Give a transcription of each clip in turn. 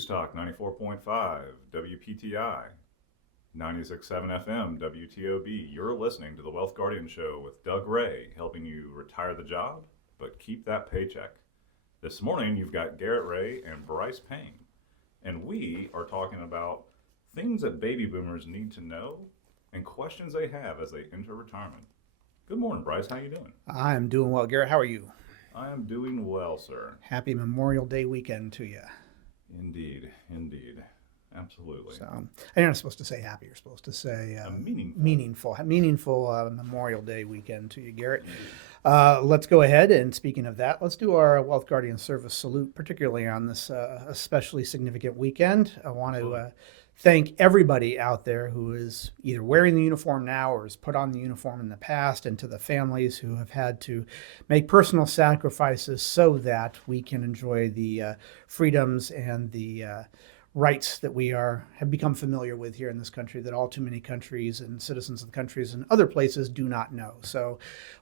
News Talk 94.5, WPTI, 96.7 FM, WTOB. You're listening to the Wealth Guardian Show with Doug Ray, helping you retire the job, but keep that paycheck. This morning, you've got Garrett Ray and Brice Payne, and we are talking about things that baby boomers need to know and questions they have as they enter retirement. Good morning, Brice. How you doing? I am doing well. Garrett, how are you? I am doing well, sir. Happy Memorial Day weekend to you. Indeed. Absolutely. So, you're not supposed to say happy. You're supposed to say meaningful Memorial Day weekend to you, Garrett. Let's go ahead, and speaking of that, let's do our Wealth Guardian Service salute, particularly on this especially significant weekend. I want to thank everybody out there who is either wearing the uniform now or has put on the uniform in the past, and to the families who have had to make personal sacrifices so that we can enjoy the freedoms and the rights that we have become familiar with here in this country that all too many countries and citizens of countries and other places do not know. So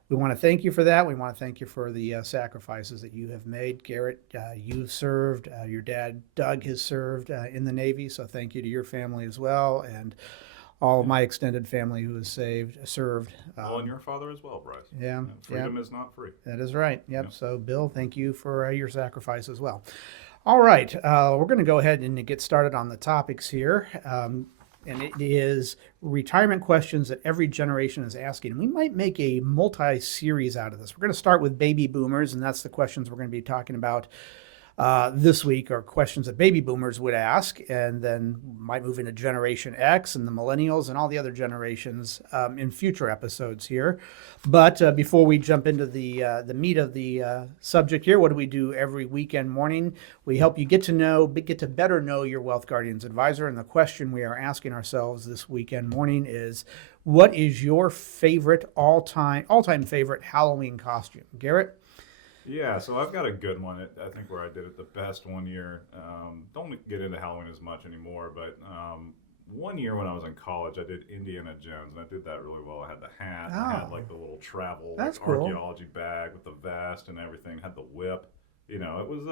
we want to thank you for that. We want to thank you for the sacrifices that you have made. Garrett, you've served. Your dad, Doug, has served in the Navy. So thank you to your family as well, and all of my extended family who has served. And your father as well, Brice. Yeah. Freedom is not free. That is right. Yep. Yeah. So Bill, thank you for your sacrifice as well. All right, we're going to go ahead and get started on the topics here, and it is retirement questions that every generation is asking. We might make a multi-series out of this. We're going to start with baby boomers, and that's the questions we're going to be talking about this week, are questions that baby boomers would ask, and then might move into Generation X and the millennials and all the other generations in future episodes here. But before we jump into the meat of the subject here, what do we do every weekend morning? We help you get to better know your Wealth Guardians advisor, and the question we are asking ourselves this weekend morning is, what is your favorite all-time favorite Halloween costume? Garrett? Yeah, so I've got a good one. I think where I did it the best one year. Don't get into Halloween as much anymore, but one year when I was in college, I did Indiana Jones, and I did that really well. I had the hat, I had like the little travel archaeology bag with the vest and everything, had the whip. You know, it was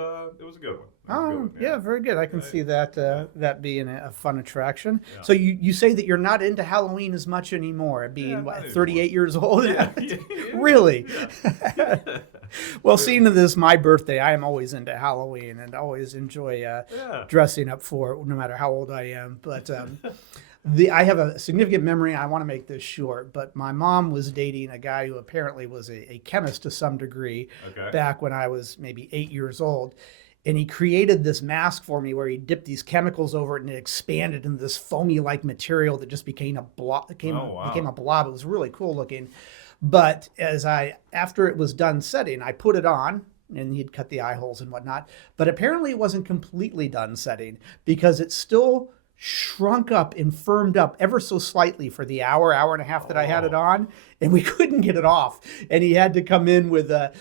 a good one. Yeah, very good. I can see that that being a fun attraction. Yeah. So you say that you're not into Halloween as much anymore, being 38 years old? Yeah. Really? Yeah. Well, seeing this, my birthday, I am always into Halloween and always enjoy dressing up for it, no matter how old I am. But I have a significant memory. I want to make this short, but my mom was dating a guy who apparently was a chemist to some degree back when I was maybe 8 years old. And he created this mask for me where he dipped these chemicals over it and it expanded into this foamy-like material that just became a blob. Became a blob. It was really cool looking. But after it was done setting, I put it on, and he'd cut the eye holes and whatnot. But apparently it wasn't completely done setting, because it still shrunk up and firmed up ever so slightly for the hour and a half that I had it on, and we couldn't get it off. And he had to come in with a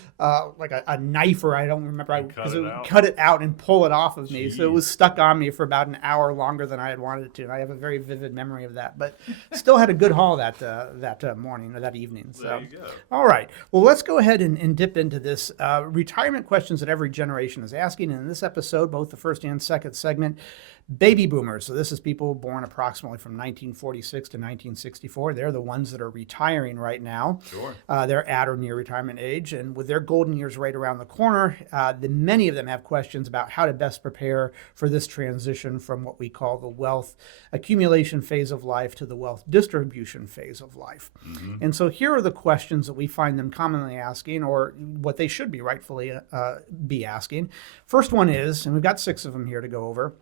knife, or I don't remember, because it would cut it out and pull it off of me. Jeez. So it was stuck on me for about an hour longer than I had wanted it to. And I have a very vivid memory of that, but still had a good haul that morning or that evening. So there you go. All right. Well, let's go ahead and dip into this retirement questions that every generation is asking. And in this episode, both the first and second segment, baby boomers. So this is people born approximately from 1946 to 1964. They're the ones that are retiring right now. Sure. They're at or near retirement age. And with their golden years right around the corner, many of them have questions about how to best prepare for this transition from what we call the wealth accumulation phase of life to the wealth distribution phase of life. Mm-hmm. And so here are the questions that we find them commonly asking, or what they should be rightfully be asking. First one is, and we've got 6 of them here to go over,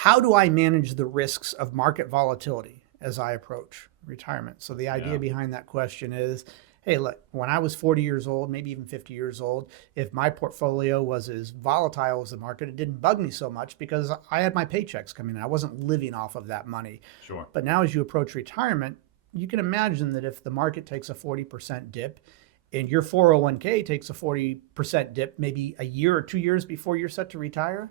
how do I manage the risks of market volatility as I approach retirement? So the idea behind that question is, hey, look, when I was 40 years old, maybe even 50 years old, if my portfolio was as volatile as the market, it didn't bug me so much because I had my paychecks coming in. I wasn't living off of that money. Sure. But now as you approach retirement, you can imagine that if the market takes a 40% dip and your 401k takes a 40% dip maybe a year or 2 years before you're set to retire,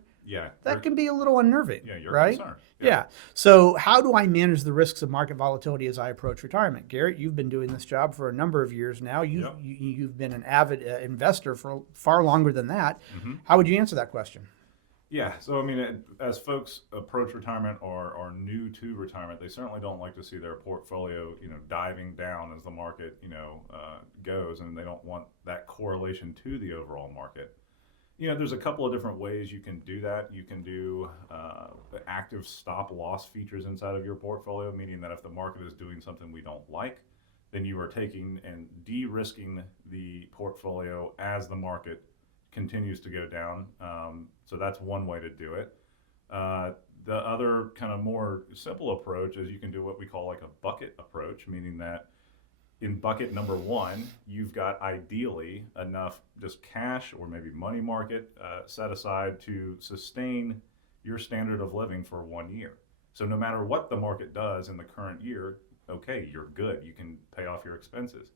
that can be a little unnerving, right? Concerned. Yeah. So how do I manage the risks of market volatility as I approach retirement? Garrett, you've been doing this job for a number of years now. You've been an avid investor for far longer than that. Mm-hmm. How would you answer that question? Yeah, so I mean, as folks approach retirement or are new to retirement, they certainly don't like to see their portfolio, diving down as the market, goes, and they don't want that correlation to the overall market. There's a couple of different ways you can do that. You can do the active stop loss features inside of your portfolio, meaning that if the market is doing something we don't like, then you are taking and de-risking the portfolio as the market continues to go down. So that's one way to do it. The other kind of more simple approach is you can do what we call like a bucket approach, meaning that in bucket number one, you've got ideally enough just cash or maybe money market set aside to sustain your standard of living for 1 year. So no matter what the market does in the current year, okay, you're good. You can pay off your expenses.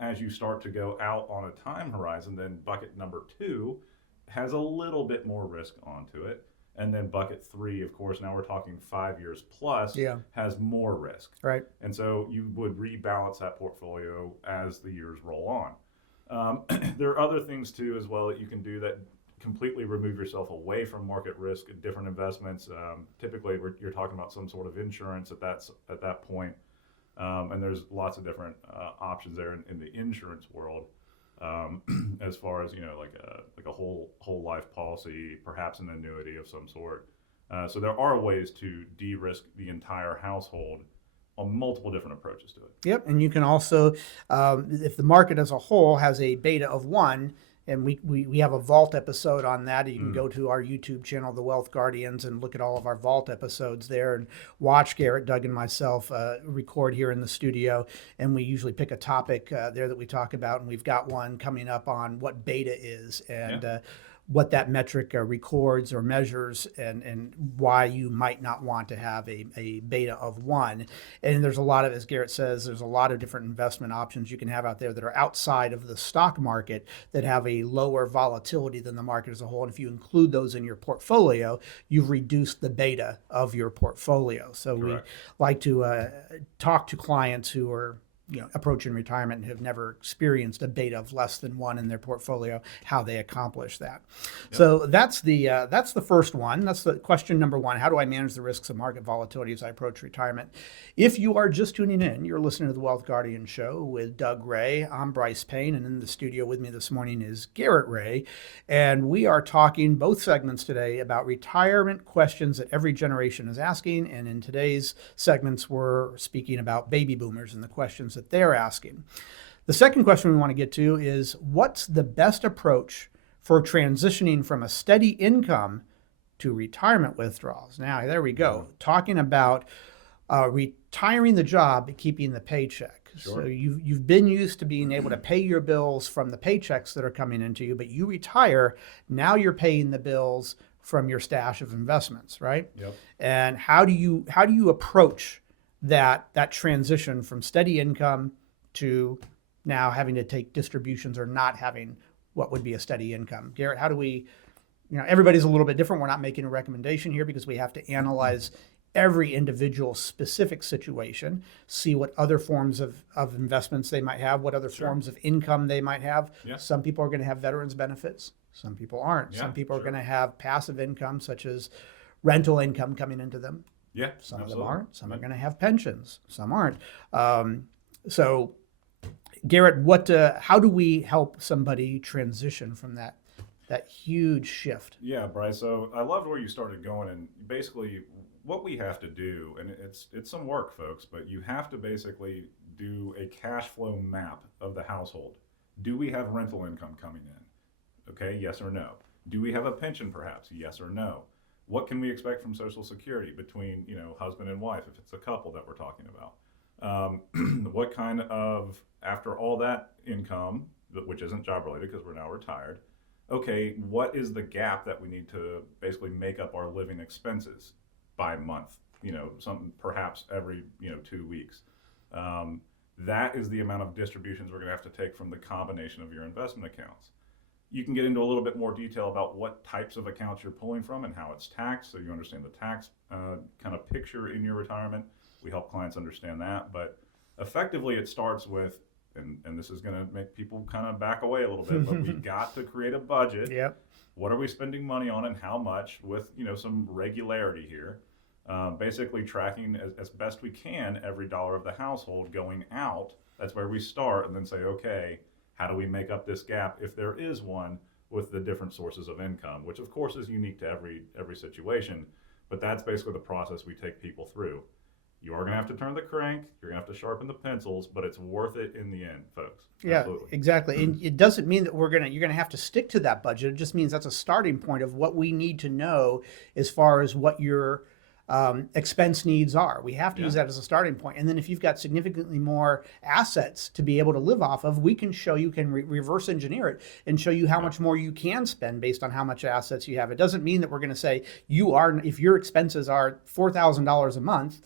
As you start to go out on a time horizon, then bucket number two has a little bit more risk onto it. And then bucket three, of course, now we're talking 5 years plus, has more risk. Right. And so you would rebalance that portfolio as the years roll on. There are other things too as well that you can do that completely remove yourself away from market risk in different investments. Typically, you're talking about some sort of insurance at that point. And there's lots of different options there in the insurance world, as far as like a whole life policy, perhaps an annuity of some sort. So there are ways to de-risk the entire household on multiple different approaches to it. Yep, and you can also, if the market as a whole has a beta of 1. And we have a vault episode on that. You can go to our YouTube channel, The Wealth Guardians, and look at all of our vault episodes there and watch Garrett, Doug, and myself record here in the studio. And we usually pick a topic there that we talk about. And we've got one coming up on what beta is and what that metric records or measures and why you might not want to have a beta of 1. And there's a lot of, as Garrett says, there's a lot of different investment options you can have out there that are outside of the stock market that have a lower volatility than the market as a whole. And if you include those in your portfolio, you've reduced the beta of your portfolio. So Correct. We like to talk to clients who are approaching retirement and have never experienced a beta of less than 1 in their portfolio, how they accomplish that. Yep. So that's the first one. That's the question number 1. How do I manage the risks of market volatility as I approach retirement? If you are just tuning in, you're listening to the Wealth Guardian Show with Doug Ray. I'm Brice Payne, and in the studio with me this morning is Garrett Ray. And we are talking both segments today about retirement questions that every generation is asking. And in today's segments, we're speaking about baby boomers and the questions that they're asking. The second question we want to get to is, what's the best approach for transitioning from a steady income to retirement withdrawals? Now, there we go. Talking about retiring the job but keeping the paycheck. Sure. So you've been used to being able to pay your bills from the paychecks that are coming into you, but you retire, now you're paying the bills from your stash of investments, right? Yep. And how do you approach that transition from steady income to now having to take distributions or not having what would be a steady income? Garrett, how do we, everybody's a little bit different. We're not making a recommendation here because we have to analyze every individual specific situation, see what other forms of investments they might have, what other forms of income they might have. Yeah. Some people are going to have veterans benefits. Some people aren't. Yeah, some people are sure. going to have passive income, such as rental income coming into them. Yeah, Some absolutely. of them aren't. Some are going to have pensions. Some aren't. So, Garrett, how do we help somebody transition from that huge shift? Yeah, Bryce. So I loved where you started going, and basically what we have to do, and it's some work, folks, but you have to basically do a cash flow map of the household. Do we have rental income coming in? Okay, yes or no. Do we have a pension perhaps? Yes or no. What can we expect from Social Security between, husband and wife, if it's a couple that we're talking about? What kind of, after all that income, which isn't job related because we're now retired, okay, what is the gap that we need to basically make up our living expenses by month? Something perhaps every, 2 weeks. That is the amount of distributions we're going to have to take from the combination of your investment accounts. You can get into a little bit more detail about what types of accounts you're pulling from and how it's taxed, so you understand the tax kind of picture in your retirement. We help clients understand that, but effectively it starts with and this is going to make people kind of back away a little bit, but we got to create a budget. Yep. What are we spending money on and how much with, some regularity here. Basically tracking as best we can every dollar of the household going out. That's where we start, and then say, okay, how do we make up this gap if there is one with the different sources of income, which of course is unique to every situation, but that's basically the process we take people through. You are going to have to turn the crank, you're going to have to sharpen the pencils, but it's worth it in the end, folks. Yeah, Absolutely. exactly. And it doesn't mean that you're going to have to stick to that budget. It just means that's a starting point of what we need to know as far as what your expense needs are. We have to use that as a starting point. And then if you've got significantly more assets to be able to live off of, we can show you, reverse engineer it and show you how much more you can spend based on how much assets you have. It doesn't mean that we're going to say if your expenses are $4,000 a month,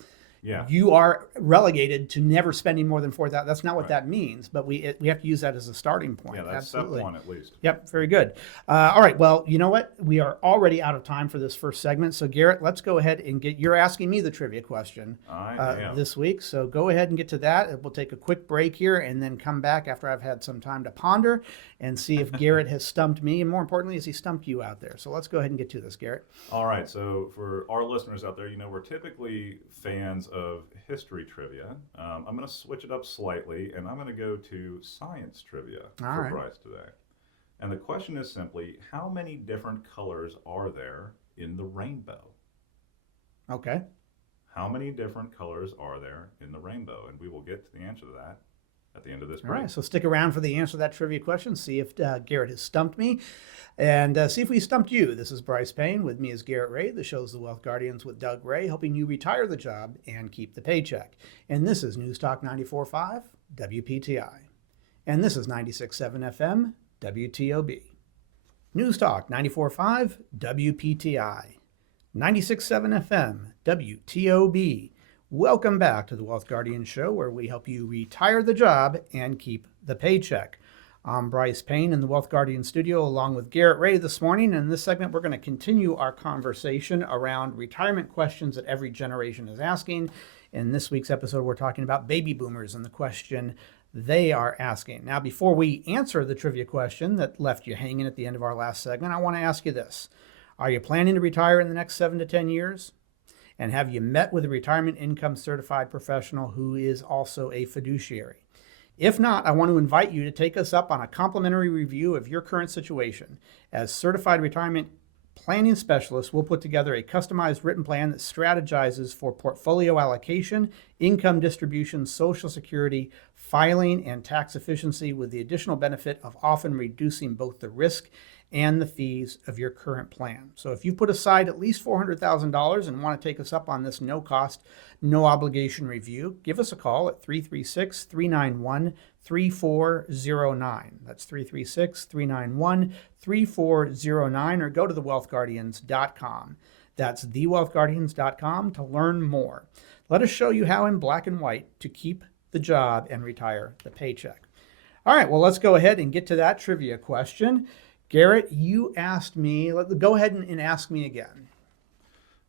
you are relegated to never spending more than $4,000. That's not what that means, but we have to use that as a starting point. Yeah, that's Absolutely. Step one at least. Yep, very good. All right, well, you know what? We are already out of time for this first segment. So, Garrett, let's go ahead and you're asking me the trivia question this week. So go ahead and get to that. We'll take a quick break here and then come back after I've had some time to ponder and see if Garrett has stumped me. And more importantly, has he stumped you out there? So let's go ahead and get to this, Garrett. All right, so for our listeners out there, we're typically fans of history trivia. I'm going to switch it up slightly, and I'm going to go to science trivia for Brice today. And the question is simply, how many different colors are there in the rainbow? Okay. How many different colors are there in the rainbow? And we will get to the answer to that at the end of this break. All right, so stick around for the answer to that trivia question. See if Garrett has stumped me, and see if we stumped you. This is Brice Payne. With me is Garrett Ray. The show's The Wealth Guardians with Doug Ray, helping you retire the job and keep the paycheck. And this is News Talk 94.5 WPTI. And this is 96.7 FM WTOB. News Talk 94.5 WPTI. 96.7 FM WTOB. Welcome back to the Wealth Guardian Show, where we help you retire the job and keep the paycheck. I'm Brice Payne in the Wealth Guardian studio along with Garrett Ray this morning. And in this segment, we're going to continue our conversation around retirement questions that every generation is asking. In this week's episode, we're talking about baby boomers and the question they are asking. Now, before we answer the trivia question that left you hanging at the end of our last segment, I want to ask you this. Are you planning to retire in the next 7 to 10 years? And have you met with a retirement income certified professional who is also a fiduciary? If not, I want to invite you to take us up on a complimentary review of your current situation. As certified retirement planning specialists, we'll put together a customized written plan that strategizes for portfolio allocation, income distribution, Social Security, filing, and tax efficiency, with the additional benefit of often reducing both the risk and the fees of your current plan. So if you put aside at least $400,000 and want to take us up on this no-cost, no-obligation review, give us a call at 336-391-3409. That's 336-391-3409, or go to thewealthguardians.com. That's thewealthguardians.com to learn more. Let us show you how in black and white to keep the job and retire the paycheck. All right, well, let's go ahead and get to that trivia question. Garrett, you asked me. Go ahead and ask me again.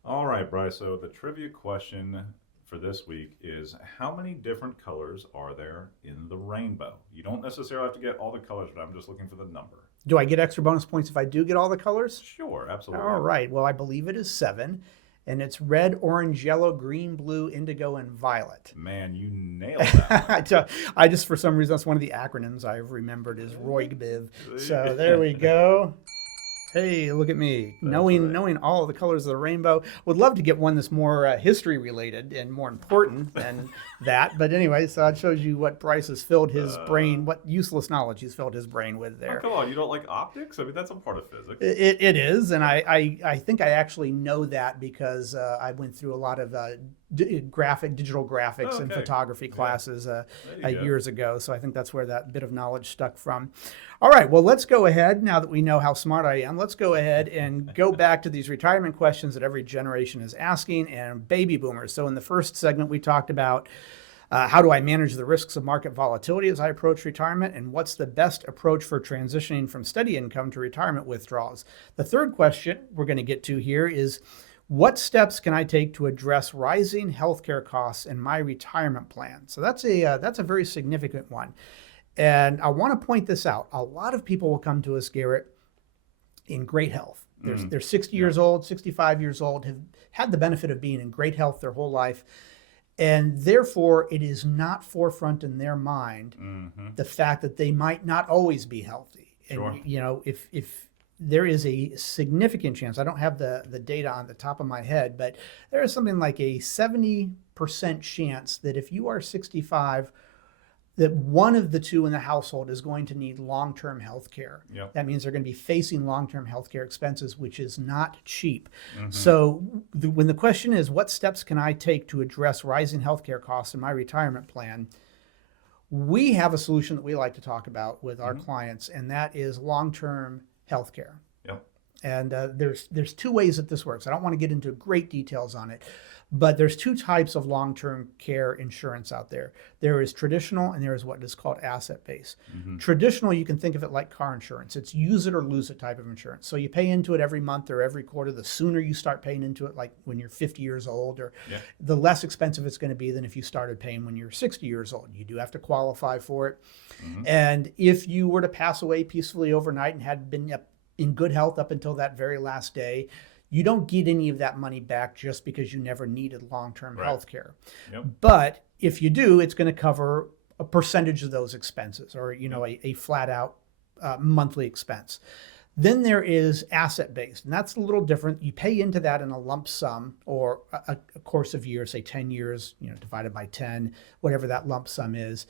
All right, Brice. So the trivia question for this week is, how many different colors are there in the rainbow? You don't necessarily have to get all the colors, but I'm just looking for the number. Do I get extra bonus points if I do get all the colors? Sure, absolutely. All right. Well, I believe it is 7. And it's red, orange, yellow, green, blue, indigo, and violet. Man, you nailed that. I just, for some reason, that's one of the acronyms I've remembered is ROIGBIV. So there we go. Hey, look at me, knowing all of the colors of the rainbow. Would love to get one that's more history related and more important than that. But anyway, so it shows you what Brice has filled his brain, what useless knowledge he's filled his brain with there. Oh, come on, you don't like optics? I mean, that's a part of physics. It is, and I think I actually know that because I went through a lot of digital graphics and photography classes years ago. So I think that's where that bit of knowledge stuck from. All right, well, let's go ahead, now that we know how smart I am, let's go ahead and go back to these retirement questions that every generation is asking, and baby boomers. So in the first segment, we talked about how do I manage the risks of market volatility as I approach retirement, and what's the best approach for transitioning from steady income to retirement withdrawals. The third question we're going to get to here is, what steps can I take to address rising healthcare costs in my retirement plan? So that's a very significant one. And I want to point this out. A lot of people will come to us, Garrett, in great health. They're 60 years old, 65 years old, have had the benefit of being in great health their whole life. And therefore, it is not forefront in their mind the fact that they might not always be healthy. And, if there is a significant chance, I don't have the data on the top of my head, but there is something like a 70% chance that if you are 65, that one of the two in the household is going to need long-term health care. Yep. That means they're going to be facing long-term health care expenses, which is not cheap. So when the question is, what steps can I take to address rising health care costs in my retirement plan? We have a solution that we like to talk about with our clients, and that is long-term health care. Yep. And there's two ways that this works. I don't want to get into great details on it, but there's two types of long-term care insurance out there. There is traditional and there is what is called asset-based. Traditional, you can think of it like car insurance. It's use it or lose it type of insurance. So you pay into it every month or every quarter. The sooner you start paying into it, like when you're 50 years old, or the less expensive it's going to be than if you started paying when you're 60 years old. You do have to qualify for it. And if you were to pass away peacefully overnight and had been in good health up until that very last day, you don't get any of that money back just because you never needed long-term health care. But if you do, it's going to cover a percentage of those expenses, or a flat out monthly expense. Then there is asset-based, and that's a little different. You pay into that in a lump sum or a course of years, say 10 years, divided by 10, whatever that lump sum is.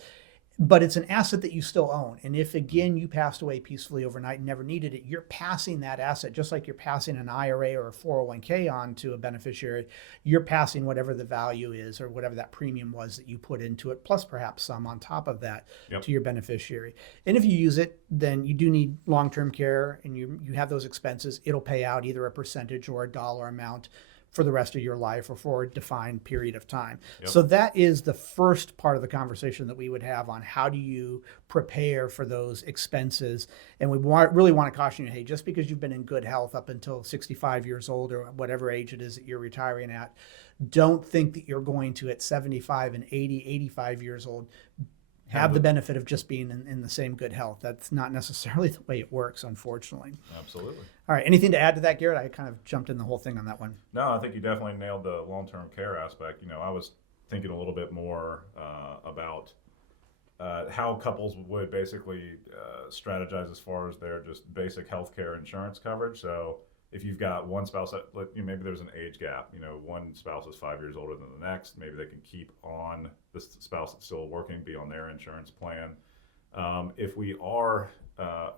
But it's an asset that you still own. And if, again, you passed away peacefully overnight and never needed it, you're passing that asset, just like you're passing an IRA or a 401k on to a beneficiary. You're passing whatever the value is or whatever that premium was that you put into it, plus perhaps some on top of that to your beneficiary. And if you use it, then you do need long-term care and you have those expenses. It'll pay out either a percentage or a dollar amount for the rest of your life or for a defined period of time. So that is the first part of the conversation that we would have on how do you prepare for those expenses. And we really want to caution you, hey, just because you've been in good health up until 65 years old or whatever age it is that you're retiring at, don't think that you're going to at 75 and 80, 85 years old have the benefit of just being in the same good health. That's not necessarily the way it works, unfortunately. Absolutely. All right. Anything to add to that, Garrett? I kind of jumped in the whole thing on that one. No, I think you definitely nailed the long-term care aspect. I was thinking a little bit more about how couples would basically strategize as far as their just basic health care insurance coverage. So if you've got one spouse, maybe there's an age gap. One spouse is 5 years older than the next. Maybe they can keep on the spouse that's still working, be on their insurance plan. If we are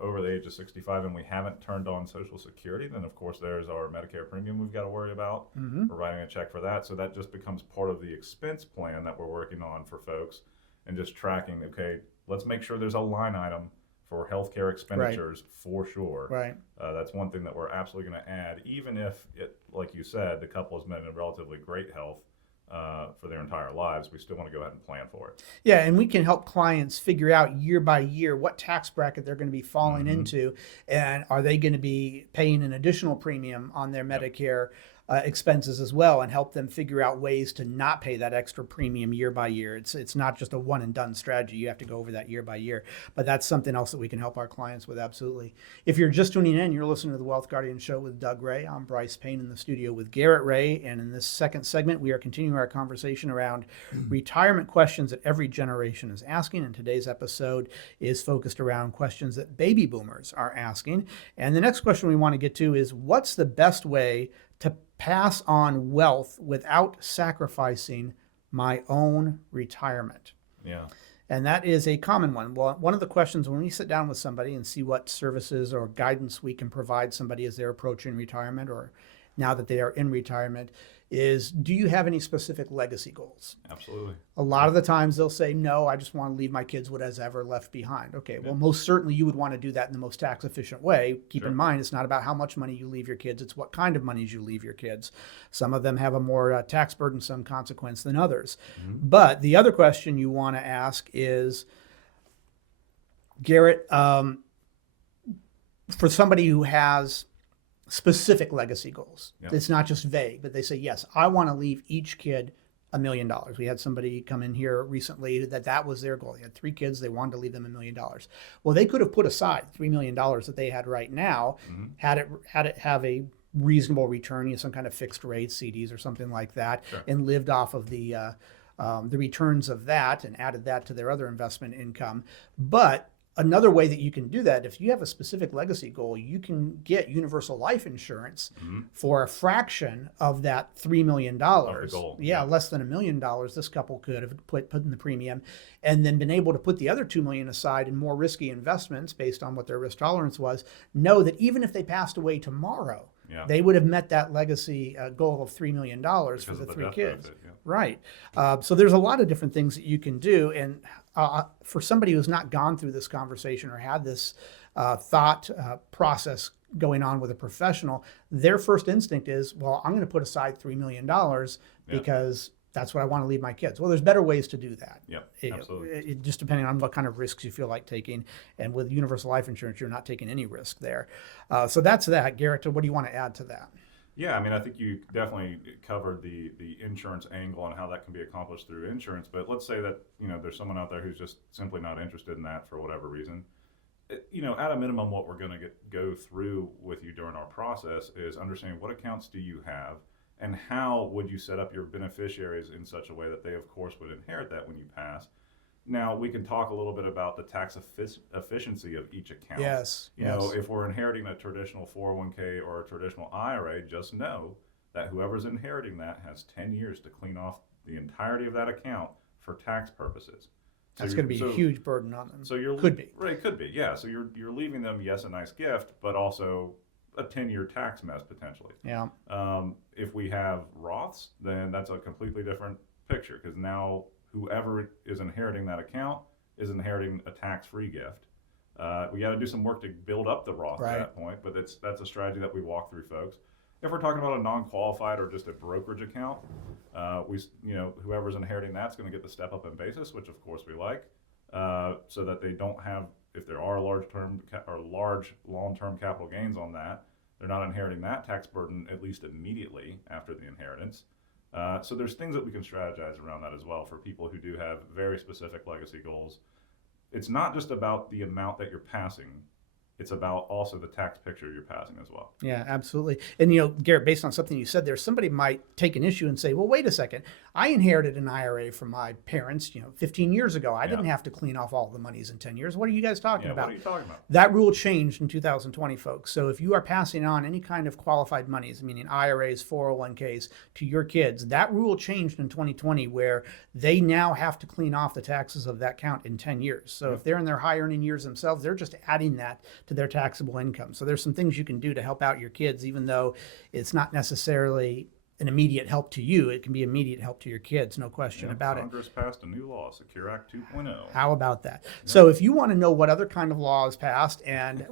over the age of 65 and we haven't turned on Social Security, then of course there's our Medicare premium we've got to worry about. We're writing a check for that. So that just becomes part of the expense plan that we're working on for folks and just tracking, okay, let's make sure there's a line item for healthcare expenditures for sure. Right. That's one thing that we're absolutely going to add, even if it, like you said, the couple has been in relatively great health for their entire lives. We still want to go ahead and plan for it. Yeah, and we can help clients figure out year by year what tax bracket they're going to be falling into, and are they going to be paying an additional premium on their Medicare expenses as well, and help them figure out ways to not pay that extra premium year by year. It's not just a one and done strategy. You have to go over that year by year, but that's something else that we can help our clients with. Absolutely. If you're just tuning in, you're listening to the Wealth Guardian Show with Doug Ray. I'm Brice Payne in the studio with Garrett Ray, and in this second segment, we are continuing our conversation around retirement questions that every generation is asking, and today's episode is focused around questions that baby boomers are asking. And the next question we want to get to is, what's the best way to pass on wealth without sacrificing my own retirement? Yeah. And that is a common one. Well, one of the questions when we sit down with somebody and see what services or guidance we can provide somebody as they're approaching retirement or now that they are in retirement is, do you have any specific legacy goals? Absolutely. A lot of the times they'll say, no, I just want to leave my kids what has ever left behind. Okay, well, most certainly you would want to do that in the most tax efficient way. Keep in mind, it's not about how much money you leave your kids, it's what kind of monies you leave your kids. Some of them have a more tax burdensome consequence than others. But the other question you want to ask is, Garrett, for somebody who has specific legacy goals, it's not just vague, but they say, yes, I want to leave each kid $1 million. We had somebody come in here recently that was their goal. They had 3 kids. They wanted to leave them $1 million. Well, they could have put aside $3 million that they had right now, had it have a reasonable return, some kind of fixed rate CDs or something like that, Sure. and lived off of the returns of that and added that to their other investment income. But another way that you can do that, if you have a specific legacy goal, you can get universal life insurance for a fraction of that $3 million. Of the goal. Yeah, less than $1 million. This couple could have put in the premium and then been able to put the other $2 million aside in more risky investments based on what their risk tolerance was. Know that even if they passed away tomorrow, they would have met that legacy goal of $3 million for the 3 kids. Benefit, Right. So there's a lot of different things that you can do. And for somebody who's not gone through this conversation or had this thought process going on with a professional, their first instinct is, well, I'm going to put aside $3 million because that's what I want to leave my kids. Well, there's better ways to do that. Yeah, absolutely. It just depending on what kind of risks you feel like taking. And with universal life insurance, you're not taking any risk there. So that's that. Garrett, what do you want to add to that? Yeah, I mean, I think you definitely covered the insurance angle and how that can be accomplished through insurance. But let's say that, there's someone out there who's just simply not interested in that for whatever reason. At a minimum, what we're going to go through with you during our process is understanding what accounts do you have and how would you set up your beneficiaries in such a way that they, of course, would inherit that when you pass. Now, we can talk a little bit about the tax efficiency of each account. Yes. If we're inheriting a traditional 401k or a traditional IRA, just know that whoever's inheriting that has 10 years to clean off the entirety of that account for tax purposes. That's going to be a huge burden on them. So could be, yeah. So you're leaving them, yes, a nice gift, but also a 10-year tax mess potentially. Yeah. If we have Roths, then that's a completely different picture because now whoever is inheriting that account is inheriting a tax-free gift. We got to do some work to build up the Roth at that point, but that's a strategy that we walk through, folks. If we're talking about a non-qualified or just a brokerage account, whoever's inheriting that's going to get the step up in basis, which of course we like, so that they don't have, if there are large long-term capital gains on that, they're not inheriting that tax burden at least immediately after the inheritance. So there's things that we can strategize around that as well for people who do have very specific legacy goals. It's not just about the amount that you're passing. It's about also the tax picture you're passing as well. Yeah, absolutely. And, Garrett, based on something you said there, somebody might take an issue and say, well, wait a second. I inherited an IRA from my parents, 15 years ago. I didn't have to clean off all the monies in 10 years. What are you guys talking about? What are you talking about? That rule changed in 2020, folks. So if you are passing on any kind of qualified monies, meaning IRAs, 401ks, to your kids, that rule changed in 2020 where they now have to clean off the taxes of that account in 10 years. So if they're in their high earning years themselves, they're just adding that to their taxable income. So there's some things you can do to help out your kids, even though it's not necessarily an immediate help to you. It can be immediate help to your kids, no question about Congress passed a new law, Secure Act 2.0. How about that? So if you want to know what other kind of laws passed and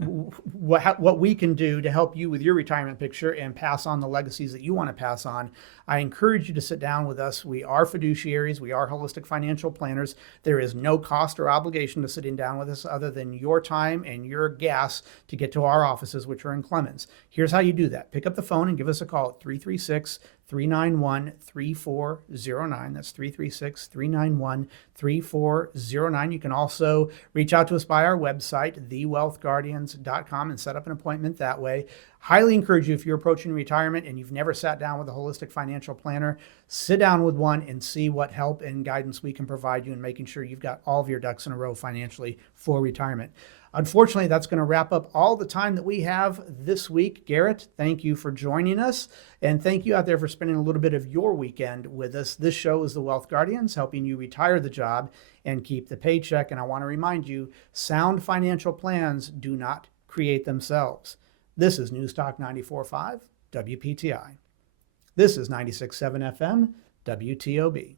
what we can do to help you with your retirement picture and pass on the legacies that you want to pass on, I encourage you to sit down with us. We are fiduciaries. We are holistic financial planners. There is no cost or obligation to sitting down with us other than your time and your gas to get to our offices, which are in Clemens. Here's how you do that. Pick up the phone and give us a call at 336-391-3409. That's 336-391-3409. You can also reach out to us by our website, thewealthguardians.com, and set up an appointment that way. Highly encourage you, if you're approaching retirement and you've never sat down with a holistic financial planner, sit down with one and see what help and guidance we can provide you in making sure you've got all of your ducks in a row financially for retirement. Unfortunately, that's going to wrap up all the time that we have this week. Garrett, thank you for joining us. And thank you out there for spending a little bit of your weekend with us. This show is The Wealth Guardians, helping you retire the job and keep the paycheck. And I want to remind you, sound financial plans do not create themselves. This is News Talk 94.5 WPTI. This is 96.7 FM WTOB.